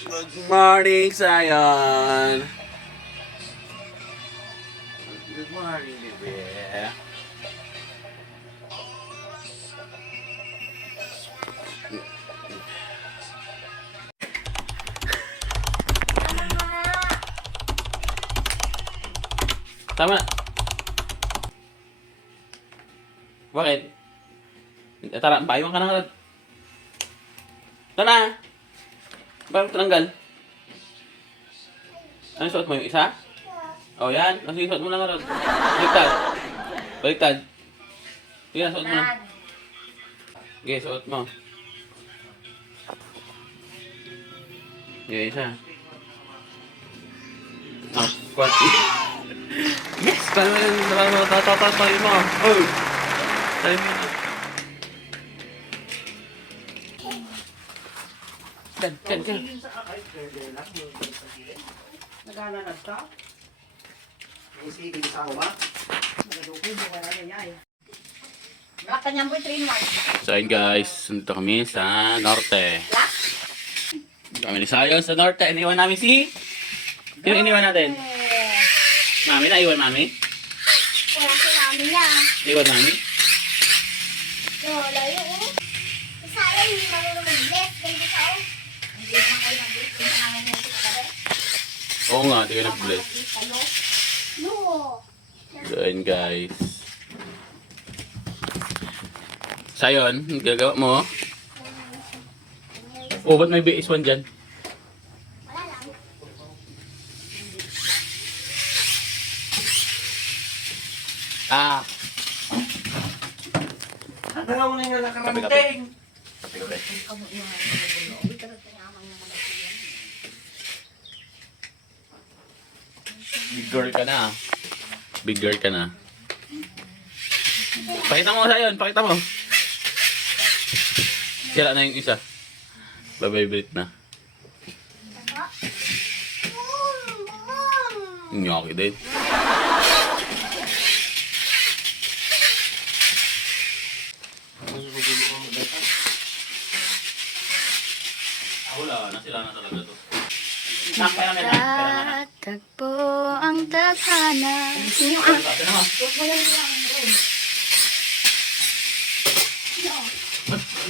Good morning, Zion. Good morning, bebe. Tama na. Bakit? Tara, paiwan ka na agad. Tara. Bakit tinanggal? Ano suot mo? Yung isa? O yan. Kasi suot mo lang agad. Baliktad. Baliktad. Sige na, suot mo na. Sige, suot mo. Sige, isa. Oh, kwat. Yes! Paano mo tatatay mo? Oh! Tayo mo na. Kan. Nag-aalalad ka? Isipin sa ako ba? Nag-adukin mo kaya nangyay. Baka niyan po 3 in 1. So ayun guys, nandito kami sa Norte. Kami ni Sayon sa Norte. Iniwan namin si... Sino iniwan natin? Mami, naiwan mami? Wala si mami niya. Iwan mami? Wala yun. Sayang hindi marunong mag-bless. Ganito ka oh. Hindi naman kayo mag-bless. Hindi naman yung kagabi. Oo nga, di ka nag-bless. No. So ayun guys. Sayon, ang gagawa mo? Oh, ba't may BS1 dyan? Wala lang. Ah! Ano na nga nakaramuting? Big girl ka na. Big girl ka na. Pakita mo Sayon, pakita mo. Sira na yung isa. Babibilit na. Nyaki din. Wala, nasira na talaga to. Tatagpo ang tadhana.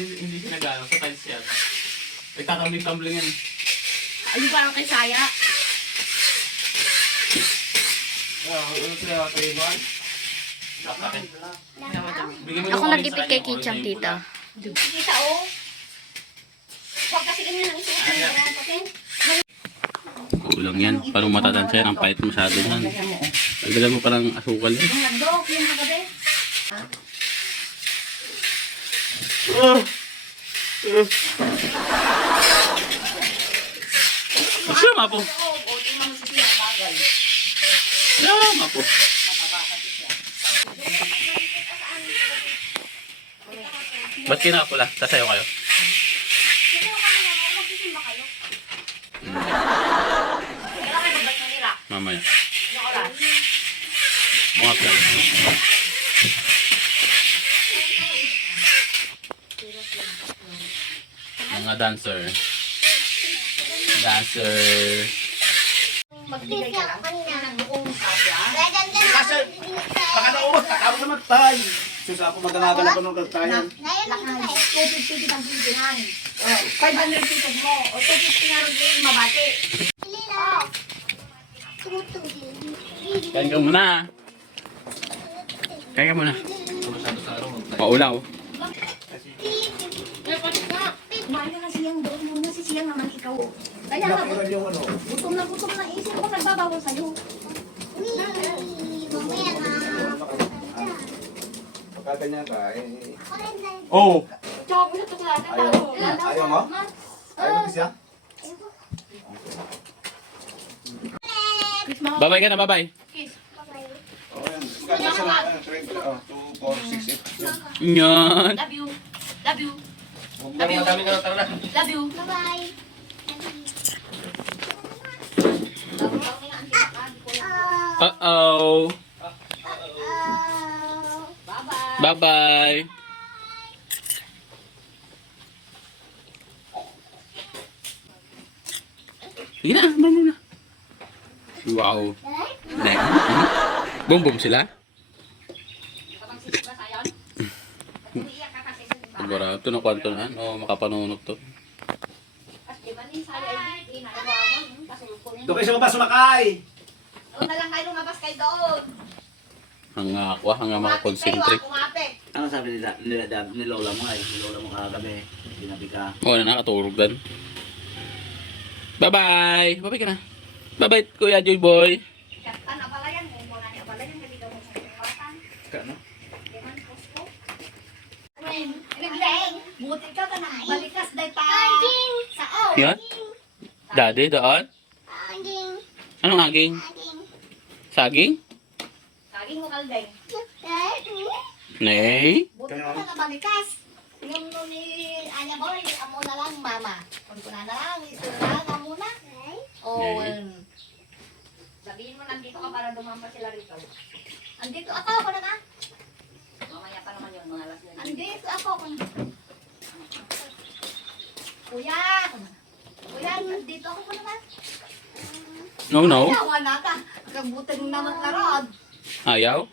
Hindi sinagano sa tiles yan. Nagtatumbling-tumbling yan. Ayun parang kay Saya. Ano sila kayo ba? Ako nagipit kay Kichang tita. Kita oh. Huwag kasi ganyan ang isuot mo na natin. Kulang yan. Parang matatansya yan. Ang pahit masyado yan. Dagdagan mo parang asukal yan. Mga dog, yung kagabi. Sama po. O, tingnan mo si Tia, bagay. Sama po. Ba't kinakapula? Sasayaw kayo? Kailangan magbalik ng nila. Mamaya. Yung oras. Mga plan. Mga dancer. Dancer. Magbigay ka lang. Ng buong kasya. Kasi, baka nauwas, takawag na magtay. Susa ako maganagan ako ng kagtayan. $250 ang bibihan. 500 tutog mo. O 250 nga rin yung mabati. Kain ka muna. Kain ka muna. Paulaw. Kumain na siyang doon muna si siyang naman ikaw. Kaya nga, Nakuran yung ano. gutom na isip ko nagbabawas sa'yo. Mamaya na. Pagkaganyan ka, eh. Oh! Tsaka ko sa tuklatan. Ayaw mo? Ayaw mo siya? Bye-bye ka na, bye-bye. Oo, yan. Ganda siya na. 2, 4, 6, 8. Yan. Love you. Love you. Huwag mo madami ka na tara na. Love you. Bye-bye. Uh-oh. Bye-bye. Bye-bye. Sige na, muna. Wow. Next. Bum-bum sila. Pagwara, ito na kwanto na. No, makapanunod to. Doon kayo sa baba, sumakay! Doon na lang kayo lumabas kayo doon. Hanga ako, hanga mga concentric. Kumapit. Ano sabi ni Lola mo ay? Ni Lola mo kagabi. Sinabi ka. Oo na, nakaturog dan. Bye-bye! Bye-bye ka na. Bye-bye, Kuya Joy Boy. Ano pala yan? Mumbo na niya pala yan. Hindi daw mo sa kawatan. Ano? Yaman, pusko. Nagdeng. Buti ka ka na. Balikas day pa. Sao? Yan? Daddy, doon? Anong aging? Saging? Saging mo kaldeng. Nay? Buti ka na balikas. Yung ni Anya Boy, amo na lang mama. Kung ko na lang, ito lang, amo na. Oh, sabihin mo nandito ka para dumampa sila rito. Andito ako na ka. Mamaya pa naman yun, mga alas na. Andito ako. Kuya! Kuya, nandito ako na ka. No. Ayaw, wala ka. Kabutin naman na rod. Ayaw?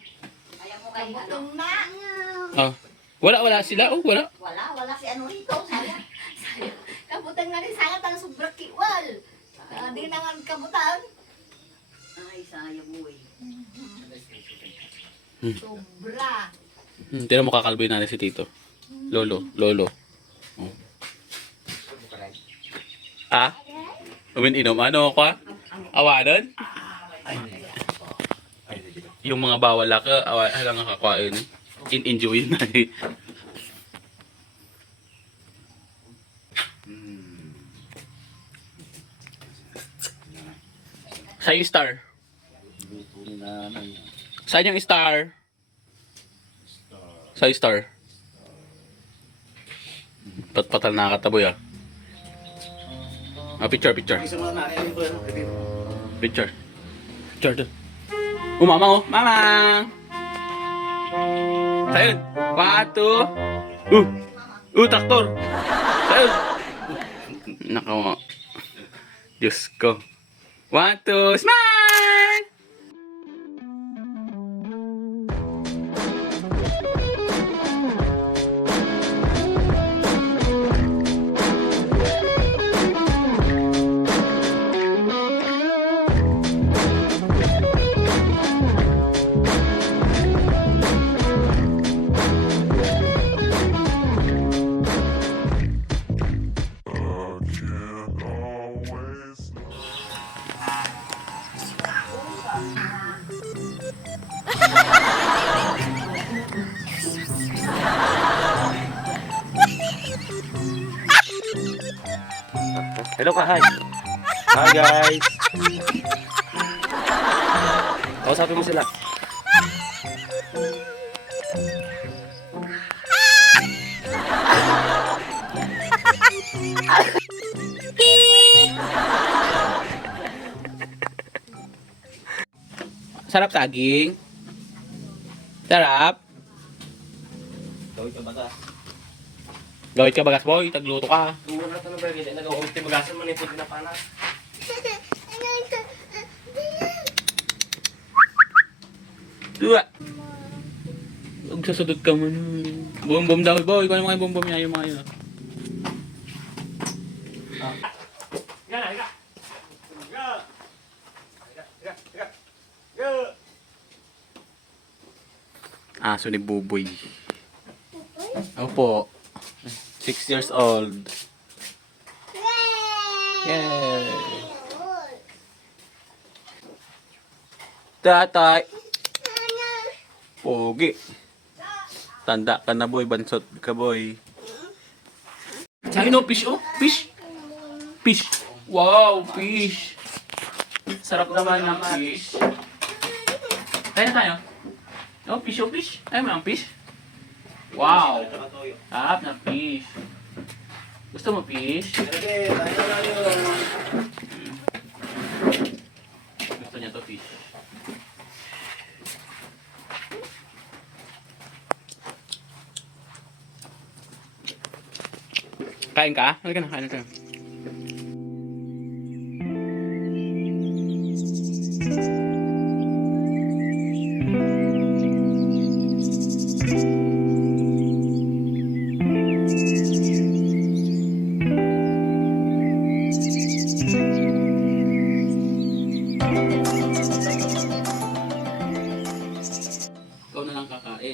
Ayaw mo kayo. Kabutin na. Oh. Wala sila. Oh, wala. Wala si ano rito. Sayang. Kabutan nga rin. Sayang tanong sobrang kiwal. Di na nga kabutan. Ay, sayang mo eh. Sobra. Tira mo kakalboy natin si Tito. Lolo. Oh. Ah? Uminom. Ano ko? Awanan? Yung mga bawal ka, lang kakakuhain. Enjoy na eh. Sa'yo star. Saan yung star? Sa'yo star. Patpatal na kataboy ah. Picture. Isa mo na nakin ko ano. Picture doon. Mamang oh. Mamang! Sayun. 1, 2. Traktor. Sayun. Nako. Diyos ko. 1, 2. Smile! Hello ka, hi. Hi guys. Kausapin mo sila. Sarap saging. Sarap. Gawin ka bagas. Gawit ka bagas boy, tagluto ka. Tuwa na ito na ba? Hindi nag-uumit yung bagasan mo na ito pinapanas. Dua. Huwag sasudod ka man. Bum-bum daw boy, kung ano mga bum-bum niya yung mga yun. Aso ni Buboy. Opo. 6 years old. Yay! Tatay! Pogi. Tanda ka na boy, bansot ka boy. Sa'yo no, fish oh, fish. Fish. Wow, fish. Sarap naman ng fish. Kaya na tayo. Oh, fish oh, fish. Ayaw mo ng fish? Wow. Sarap na fish. Gusto mo fish? Sige, tayo. Gusto niya to fish. Kain ka? Halika na, kain na tayo.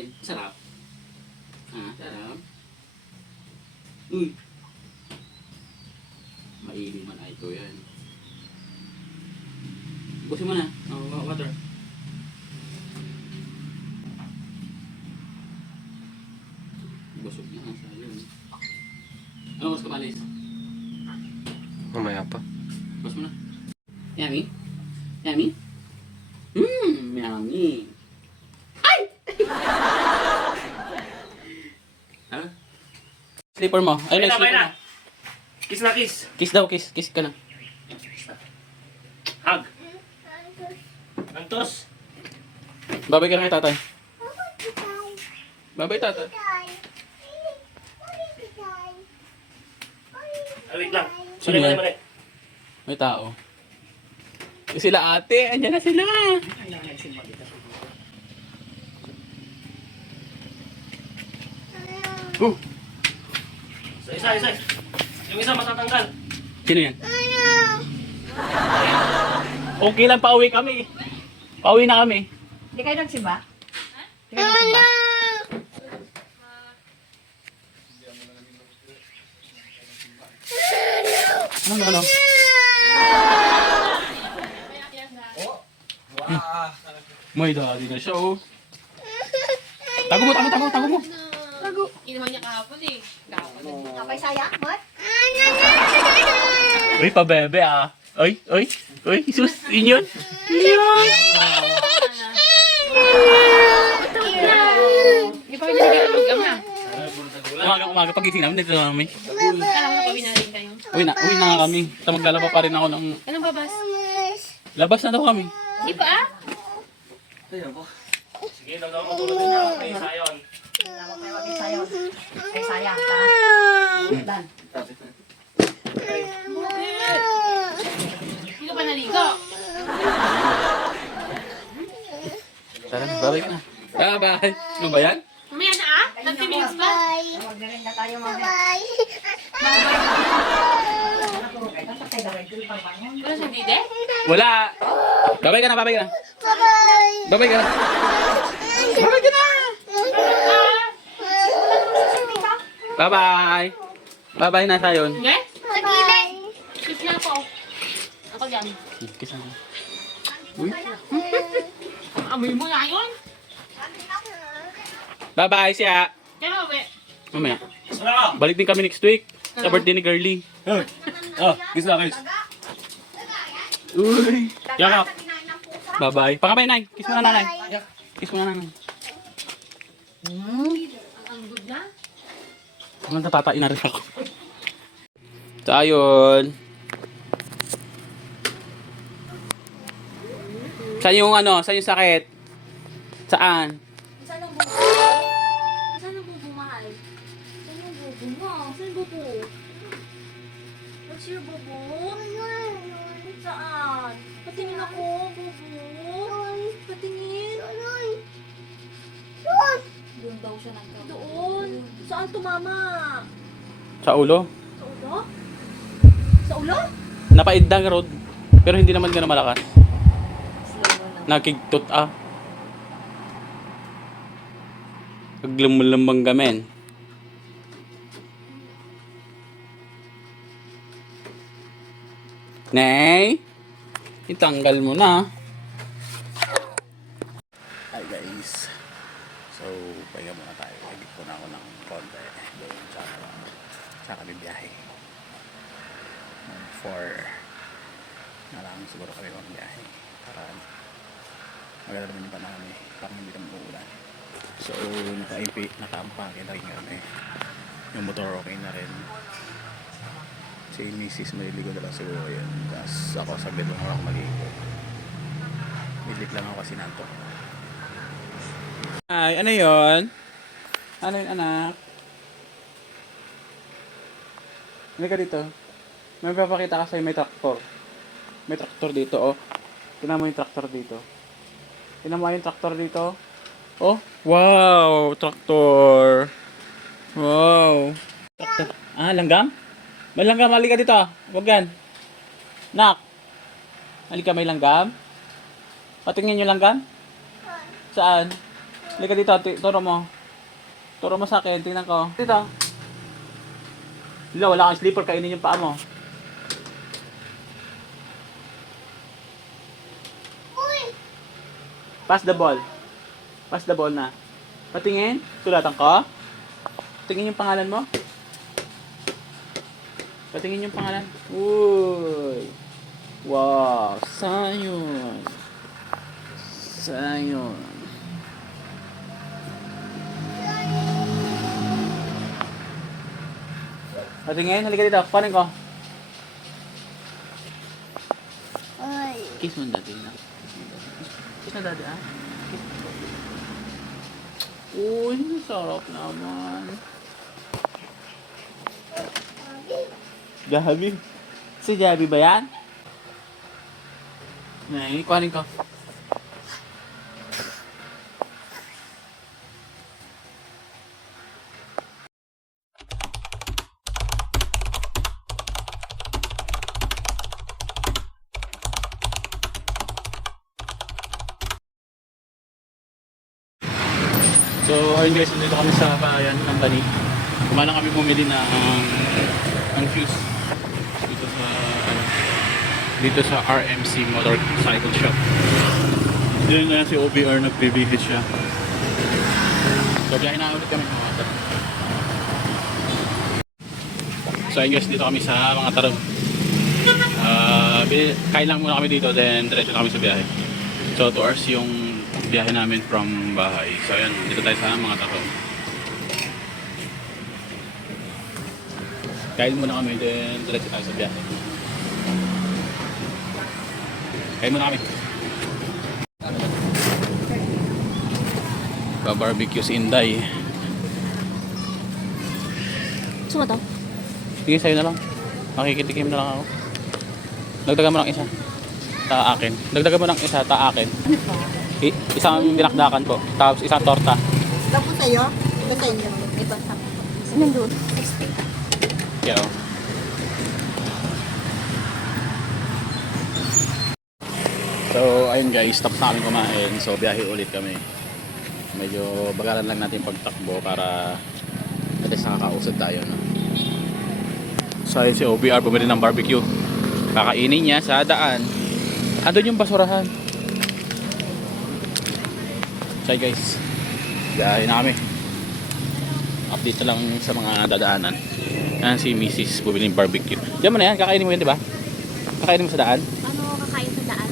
natin. Sarap. Sarap. Uy. Maili man ay ito yan. Busin mo na. Water. Busog na sa yun. Ano oras ka malis? Mamaya pa. Bus mo na. Yummy? Yummy? Yummy. Ay! Ha? Slipper mo. Ayun na, slipper mo. Kiss na kiss. Kiss daw, kiss. Kiss ka na. Hug. Antos. Babay ka na kay tatay. Babay tatay. Wait lang. Sino yan? May tao. Sila ate, andyan na sila. Isa. Yung isa matatanggal. Sino yan? Okay lang, pauwi kami. Pauwi na kami. Hindi kayo nagsimba? Hindi kayo nagsimba? Ano? May daddy na siya, oh. Tago mo. Inuha niya kahapon eh. Kapay saya, Bot? Uy, pa-bebe, ah. Uy, sus, yun. Hindi pa pinalagay ng lugam na. Umaga pagising namin, dito na kami. Alam mo pa binalin kayo. Uwi na nga kami. Maglalaba pa rin ako ng... Anong babas? Labas na daw kami. Di ba ah? Sige, daw ko tulad din ako kay Sayon. Ay, sayang. Dan. Hindi ka pa naligo. Tara na, babay ka na. Bye. Ano ba yan? Mamaya na ah? 30 minutes pa? Magdaring na tayo mga. Wala siyang dide? Wala. Babay ka na. Babay ka na. Bye-bye. Bye-bye na tayo. Hindi? Kiss na ako. Ako dyan. Kiss na. Amoy mo na yun. Bye-bye siya. Kaya uwi. Mamaya. Sarap. Balik din kami next week. Sa birthday ni Girlie. Kiss na kiss. Uy. Yakap. Bye-bye. Pakabay, Nay. Kiss mo na, Nanay. Kiss mo na, Nanay. Ang good na. Natatain na rin ako. So, ayun. Saan yung ano? Saan yung sakit? Saan? Saan ang bubo? Saan ang bubo, mahal? Saan ang bubo mo? Saan ang bubo? What's your bubo? Saan? Patingin ako, bubo. Patingin. Doon daw siya nagkakaroon. Doon? Saan tumama? Sa ulo? Sa ulo? Sa ulo? Napaidang road. Pero hindi naman gano'n malakas. Nakigtot ah. Paglumulambang gamen. Nay, itanggal mo na. Hi guys. So, pahinga muna tayo. Higit po na ako ng konti. Doon sa kami biyahe. 4 na lang siguro kami biyahe. Para maganda naman yung panahon eh. Parang hindi naman uulan. So, nakaampake na rin kami. Yung motor okay na rin. Si Mrs. maliligo na lang siguro yun. Tapos ako saglit lang ako maligo. Milit lang ako kasi nanto. Ay, ano yun? Ano yun, anak? Hindi ka dito. May papakita ka sa'yo, may traktor. May traktor dito, oh. Tingnan mo yung traktor dito. Tingnan mo yung traktor dito. Oh, wow, traktor. Wow. Traktor. Ah, langgam? May langgam, halika dito. Huwag yan. Nak. Halika, may langgam. Patingin yung langgam? Saan? Halika dito, turo mo. Turo mo sa akin, tingnan ko. Dito. Lila, wala kang slipper, kainin yung paa mo. Pass the ball. Pass the ball na. Patingin. Sulatan ko. Tingin yung pangalan mo. Patingin yung pangalan. Uy. Wow. Sayon. Sayon. Patingin. Halika dito. Kunin ko. Kiss mo na dati na. Kiss na dati ah. Uy, sarap naman. Gabi. Si Gabi ba yan? Nay, kuhanin ko. So, ayun guys, dito kami sa bayan ng Bani. Kumana kami bumili ng fuse dito sa RMC Motorcycle Shop. Diyan na si OBR nagbe-visit siya. So, biyahin na ulit kami mga tarong. So, ayun guys, dito kami sa mga tarong. Kain lang muna kami dito, then diretso na kami sa biyahe. So, 2 hours yung biyahe namin from bahay. So ayan, dito tayo sa mga tarong. Kain muna kami, then diretso tayo sa biyahe. Kain muna kami. Barbecue si Inday. Gusto mo to? Sige, sa'yo na lang. Makikitikim na lang ako. Dagdagan mo ng isa. Ta akin. Dagdagan mo ng isa, ta akin. Isang dinakdakan ko. Tapos isang torta. Tapos sa'yo? Ito sa inyo. Iba sa nandun. Kaya oh. So ayun guys, tapos na kami kumain. So biyahe ulit kami. Medyo bagalan lang natin pagtakbo para at least nakakausad tayo, no? So ayun si OBR bumili ng barbecue. Kakainin niya sa daan. Andun yung basurahan. So guys, biyahe na kami. Update na lang sa mga dadaanan. Yan si Mrs. bumili ng barbecue. Diyan mo na yan, kakainin mo yun, di ba? Kakainin mo sa daan. Ano kakain sa daan?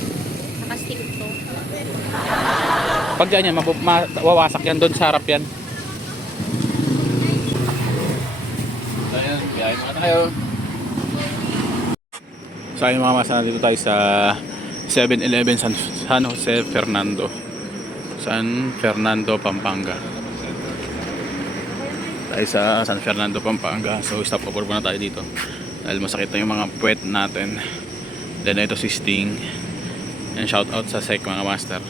Nakastick to. Pag dyan yan, mawawasak yan doon sa harap yan. So yan, biyahe muna tayo. So ayun mga masa, dito tayo sa 7-Eleven San Jose Fernando. San Fernando, Pampanga. Tayo sa San Fernando, Pampanga. So stop over muna tayo dito dahil masakit na yung mga puwet natin. Then ito si Sting. And shout out sa SEC mga master.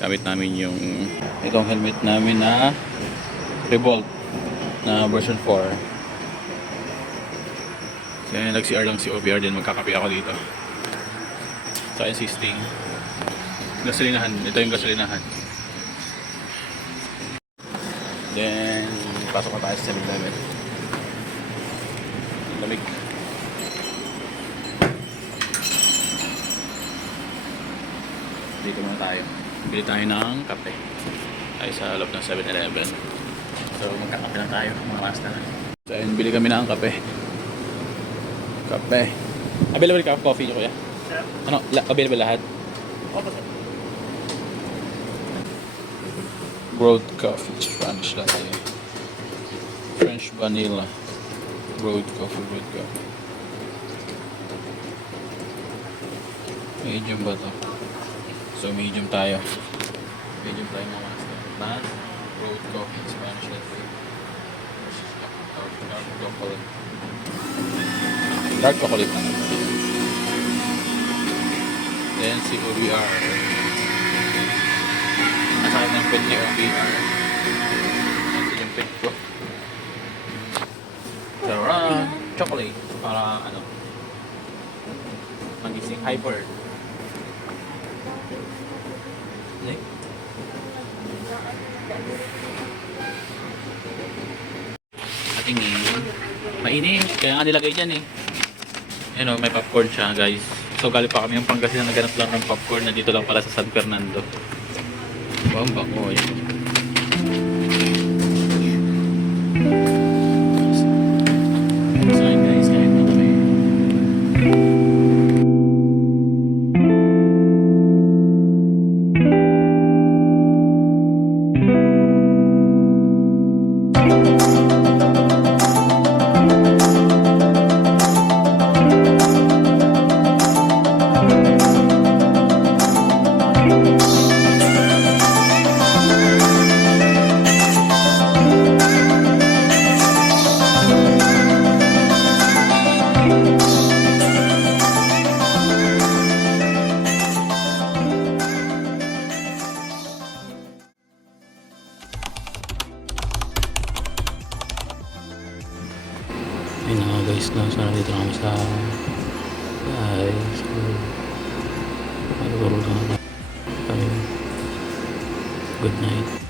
Gamit namin yung itong helmet namin na Revolt na version 4. Kaya nag-CR lang si OBR din, magkakapi ako dito. So ayun si Sting. Gasolinahan, ito yung gasolinahan. Then pasok na tayo sa 7-Eleven. Lamig. Dito muna tayo. Bili tayo ng kape. Tayo sa loob ng 7-Eleven. So magkakape lang tayo mga master. So ayun, bili kami ng kape. Kape. Available ka coffee nyo kuya? Ano? Available lahat? Opo, sir. Brewed coffee, Spanish latte. French vanilla. Brewed coffee. Medium ba to? So medium tayo. Medium tayo mga master. Lahat. Brewed coffee, Spanish latte. Dark chocolate. Dark chocolate na. Then si OBR. Nasakit ng pet ni OBR. Ito yung pet ko. Sarap. Chocolate. Para ano. Magising hyper. Like. Patingin. Mainit. Kaya nga nilagay dyan eh. Ayun o, may popcorn siya guys. So galing pa kami yung Pangasinan, naghanap lang ng popcorn na dito lang pala sa San Fernando. Wow, ang bango eh. So ayun guys, kain na kami. Ayun na nga guys, no? So nandito na kami sa guys. Good night.